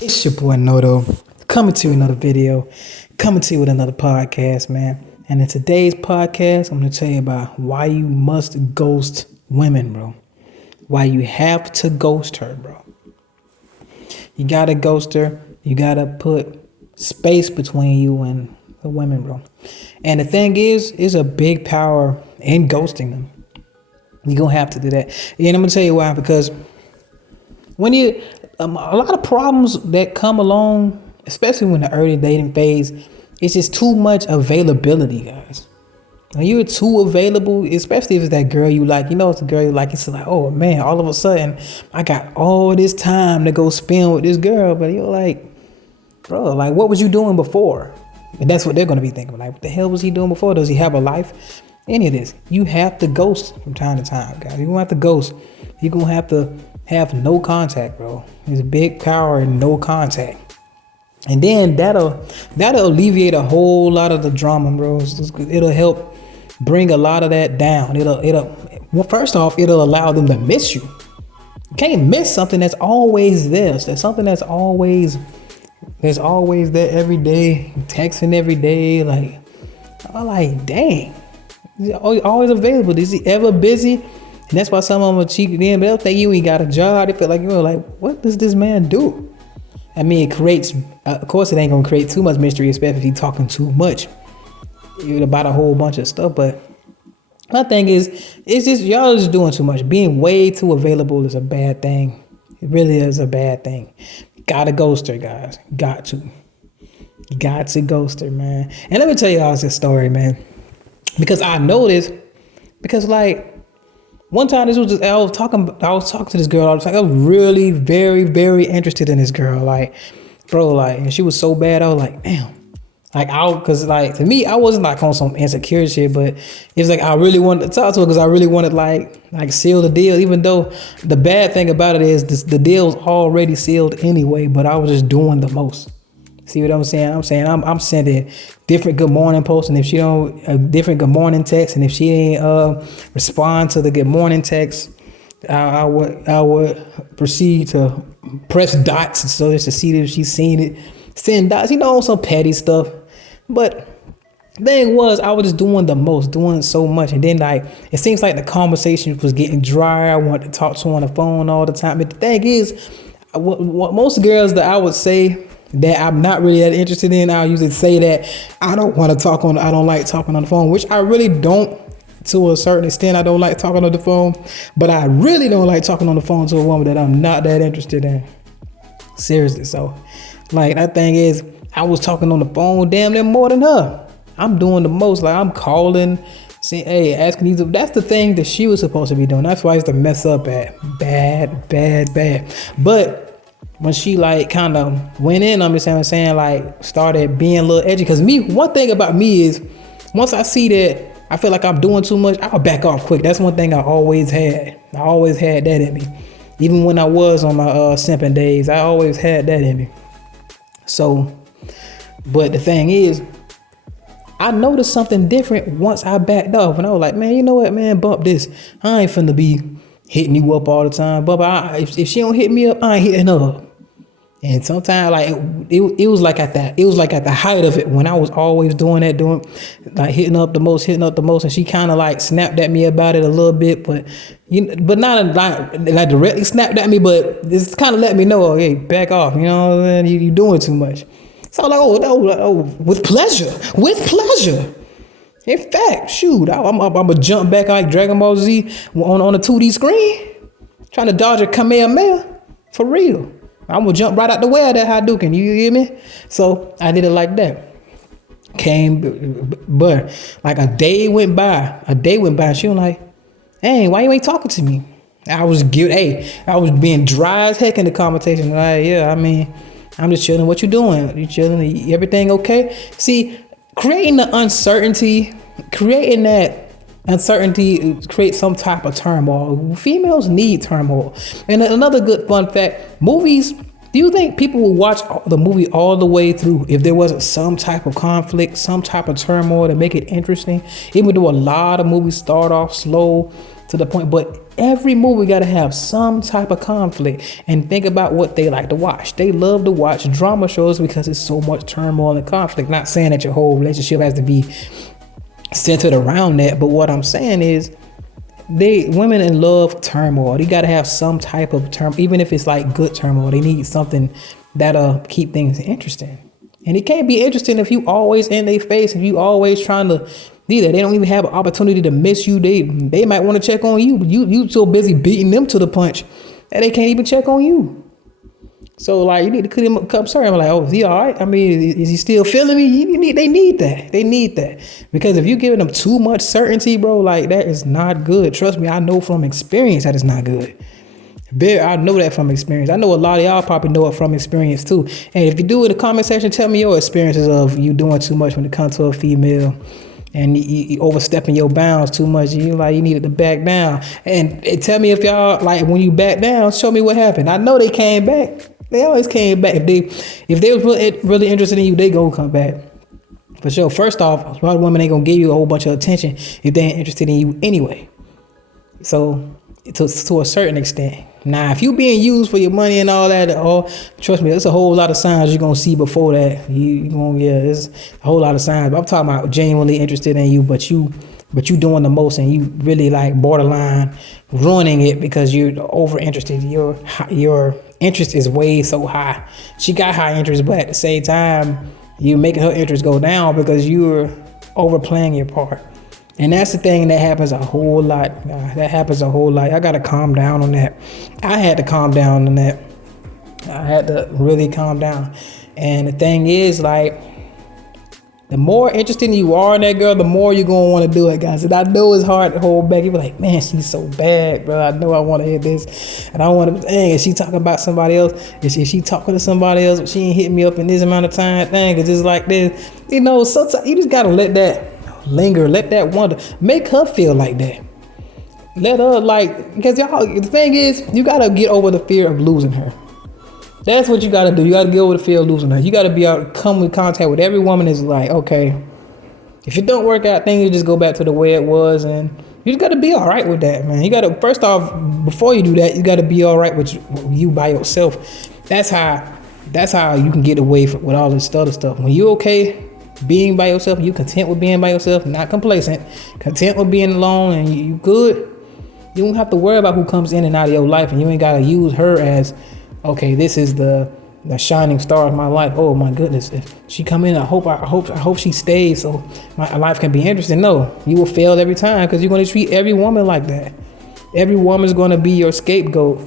It's your boy Noto, coming to you another video, coming to you with another podcast, man. And in today's podcast, I'm gonna tell you about why you must ghost women, bro. Why you have to ghost her, bro. You gotta ghost her. You gotta put space between you and the women, bro. And the thing is a big power in ghosting them. You're gonna have to do that. And I'm gonna tell you why, because when you a lot of problems that come along, especially when the early dating phase, it's just too much availability, guys. When you're too available, especially if it's that girl you like, it's a girl you like, it's like, oh man, all of a sudden I got all this time to go spend with this girl, but you're like, bro, like what was you doing before? And that's what they're gonna be thinking, like, what the hell was he doing before? Does he have a life? Any of this, you have to ghost from time to time, guys. You're gonna have to ghost. You're gonna have to have no contact, bro. There's a big power in no contact. And then that'll alleviate a whole lot of the drama, bro. It'll help bring a lot of that down. Well, first off, it'll allow them to miss you. You can't miss something that's always there. That's something that's always there every day, texting every day. Like, I'm like, dang, he's always available. Is he ever busy? And that's why some of them are cheating in, but they'll think you ain't got a job. They feel like, like, what does this man do? I mean, it creates, of course, it ain't gonna create too much mystery, especially if he's talking too much about a whole bunch of stuff. But my thing is, it's just, y'all just doing too much. Being way too available is a bad thing. It really is a bad thing. Gotta ghost her, guys. Got to ghost her, man. And let me tell you all this story, man. Because I know this, because like, one time, I was talking to this girl. I was really very, very interested in this girl. Like, bro, like, and she was so bad. I was like, damn. Like, cause like, to me, I wasn't like on some insecure shit, but it's like, I really wanted to talk to her because I really wanted like seal the deal, even though the bad thing about it is the deal's already sealed anyway, but I was just doing the most. See what I'm saying? I'm sending different good morning posts, and if she don't, a different good morning text, and if she ain't respond to the good morning text, I would proceed to press dots so as to see if she's seen it. Send dots, some petty stuff. But the thing was, I was just doing the most, doing so much, and then like it seems like the conversation was getting dry. I wanted to talk to her on the phone all the time. But the thing is, what most girls that I would say that I'm not really that interested in, I'll usually say that I don't like talking on the phone, which I really don't. To a certain extent, I don't like talking on the phone, but I really don't like talking on the phone to a woman that I'm not that interested in. Seriously. So like, that thing is, I was talking on the phone damn near more than her. I'm doing the most. Like, I'm calling, saying, hey, asking these. That's the thing that she was supposed to be doing. That's why I used to mess up at. Bad. But when she like kind of went in on me, saying like started being a little edgy. Cause one thing about me is, once I see that I feel like I'm doing too much, I'll back off quick. That's one thing I always had. I always had that in me. Even when I was on my simping days, I always had that in me. So, but the thing is, I noticed something different once I backed off, and I was like, man, you know what, man, bump this. I ain't finna be hitting you up all the time, but if she don't hit me up, I ain't hitting her up. And sometimes like it was like at the height of it when I was always doing like hitting up the most, and she kind of like snapped at me about it a little bit, but not like directly snapped at me, but it's kind of let me know, hey, back off, you doing too much. So I'm like, oh, with pleasure. In fact, shoot, I'm gonna jump back like Dragon Ball Z on a 2D screen, trying to dodge a Kamehameha for real. I'm gonna jump right out the way of that Hadouken. You hear me? So I did it like that. But like a day went by. And she was like, hey, why you ain't talking to me? I was being dry as heck in the conversation. Like, yeah, I mean, I'm just chilling. What you doing? You chilling? Everything okay? See, creating that uncertainty creates some type of turmoil. Females need turmoil. And another good fun fact, movies, do you think people will watch the movie all the way through if there wasn't some type of conflict, some type of turmoil to make it interesting? Even though a lot of movies start off slow to the point, but Every movie got to have some type of conflict. And think about what they like to watch. They love to watch drama shows because it's so much turmoil and conflict. Not saying that your whole relationship has to be centered around that, but what I'm saying is women in love turmoil. They got to have some type of turmoil, even if it's like good turmoil. They need something that'll keep things interesting. And it can't be interesting if you always in their face, if you always trying to be there. They don't even have an opportunity to miss you. They might want to check on you, but you so busy beating them to the punch that they can't even check on you. So like you need to cut him up. Sorry, I'm like, oh, is he all right? I mean, is he still feeling me? They need that. They need that. Because if you're giving them too much certainty, bro, like that is not good. Trust me, I know from experience that is not good. I know that from experience. I know a lot of y'all probably know it from experience too. And if you do in the comment section, tell me your experiences of you doing too much when it comes to a female and you overstepping your bounds too much. You needed to back down. And tell me if y'all, like when you back down, show me what happened. I know they came back. They always came back. If they was really interested in you, they gonna come back. For sure. First off, a lot of women ain't gonna give you a whole bunch of attention if they ain't interested in you anyway. So to a certain extent. Now, if you being used for your money and all that, trust me, there's a whole lot of signs you're gonna see before that. There's a whole lot of signs. But I'm talking about genuinely interested in you, but you doing the most and you really like borderline ruining it because you're over interested. Your interest is way so high. She got high interest, but at the same time, you making her interest go down because you're overplaying your part. And that's the thing that happens a whole lot. I got to calm down on that. I had to calm down on that. I had to really calm down. And the thing is, like, the more interested you are in that girl, the more you're going to want to do it, guys. And I know it's hard to hold back. You be like, man, she's so bad, bro. I know I want to hear this. And I want to, dang, is she talking about somebody else? Is she talking to somebody else? She ain't hit me up in this amount of time. Dang, it's just like this. Sometimes you just got to let that linger, let that wonder, make her feel like that. Let her because y'all, the thing is, you gotta get over the fear of losing her. That's what you gotta do. You gotta get over the fear of losing her. You gotta be able to come in contact with every woman that's like, okay, if it don't work out, things just go back to the way it was, and you just gotta be all right with that, man. You gotta, first off, before you do that, you gotta be all right with you by yourself. That's how you can get away with all this other stuff. When you okay being by yourself, you content with being by yourself, not complacent, content with being alone, and you good, you don't have to worry about who comes in and out of your life, and you ain't gotta use her as, okay, this is the shining star of my life. Oh my goodness, if she come in, I hope she stays so my life can be interesting. No, you will fail every time because you're gonna treat every woman like that. Every woman's gonna be your scapegoat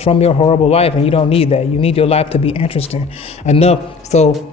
from your horrible life, and you don't need that. You need your life to be interesting enough so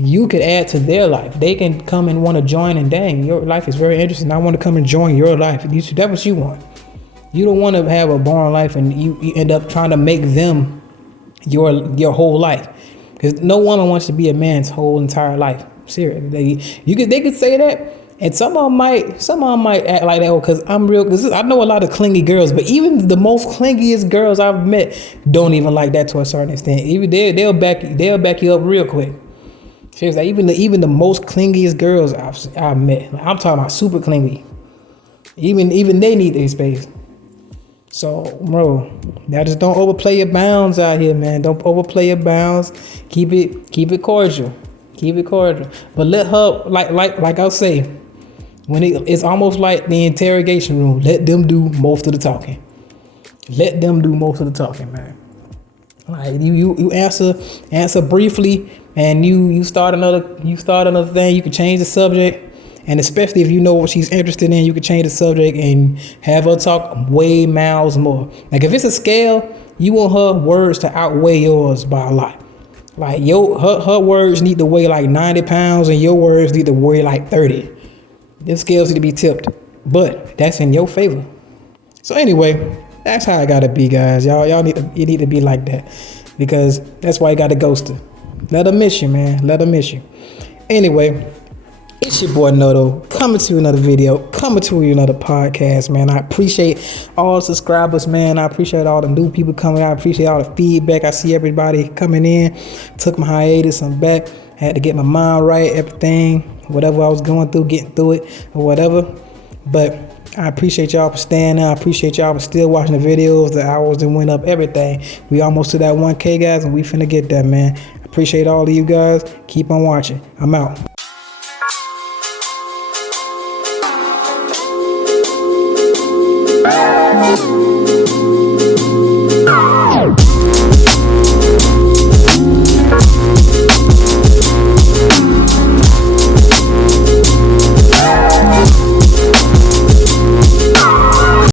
you could add to their life. They can come and want to join, and dang, your life is very interesting. I want to come and join your life. That's what you want. You don't want to have a boring life and you end up trying to make them your whole life. Because no woman wants to be a man's whole entire life. Seriously, they could say that, and some of them might act like that because I'm real. Because I know a lot of clingy girls, but even the most clingiest girls I've met don't even like that to a certain extent. Even they'll back you up real quick. Seriously, even the most clingiest girls I've met, I'm talking about super clingy. Even they need their space. So, bro, now just don't overplay your bounds out here, man. Don't overplay your bounds. Keep it cordial. Keep it cordial. But let her, like I'll say, when it's almost like the interrogation room. Let them do most of the talking. Let them do most of the talking, man. Like you answer briefly, and you start another thing. You can change the subject, and especially if you know what she's interested in, you can change the subject and have her talk way miles more. Like if it's a scale, you want her words to outweigh yours by a lot. Like her words need to weigh like 90 pounds, and your words need to weigh like 30. The scales need to be tipped, but that's in your favor. So anyway, that's how I gotta be, guys. You need to be like that, because that's why you gotta ghost her. Let her miss you, man. Let her miss you. Anyway, it's your boy Noto coming to another video, coming to another podcast, man. I appreciate all the subscribers, man. I appreciate all the new people coming out. I appreciate all the feedback. I see everybody coming in. Took my hiatus, I'm back. Had to get my mind right, everything, whatever I was going through, getting through it or whatever. But I appreciate y'all for staying there. I appreciate y'all for still watching the videos, the hours that went up, everything. We almost to that 1K, guys, and we finna get that, man. I appreciate all of you guys. Keep on watching. I'm out.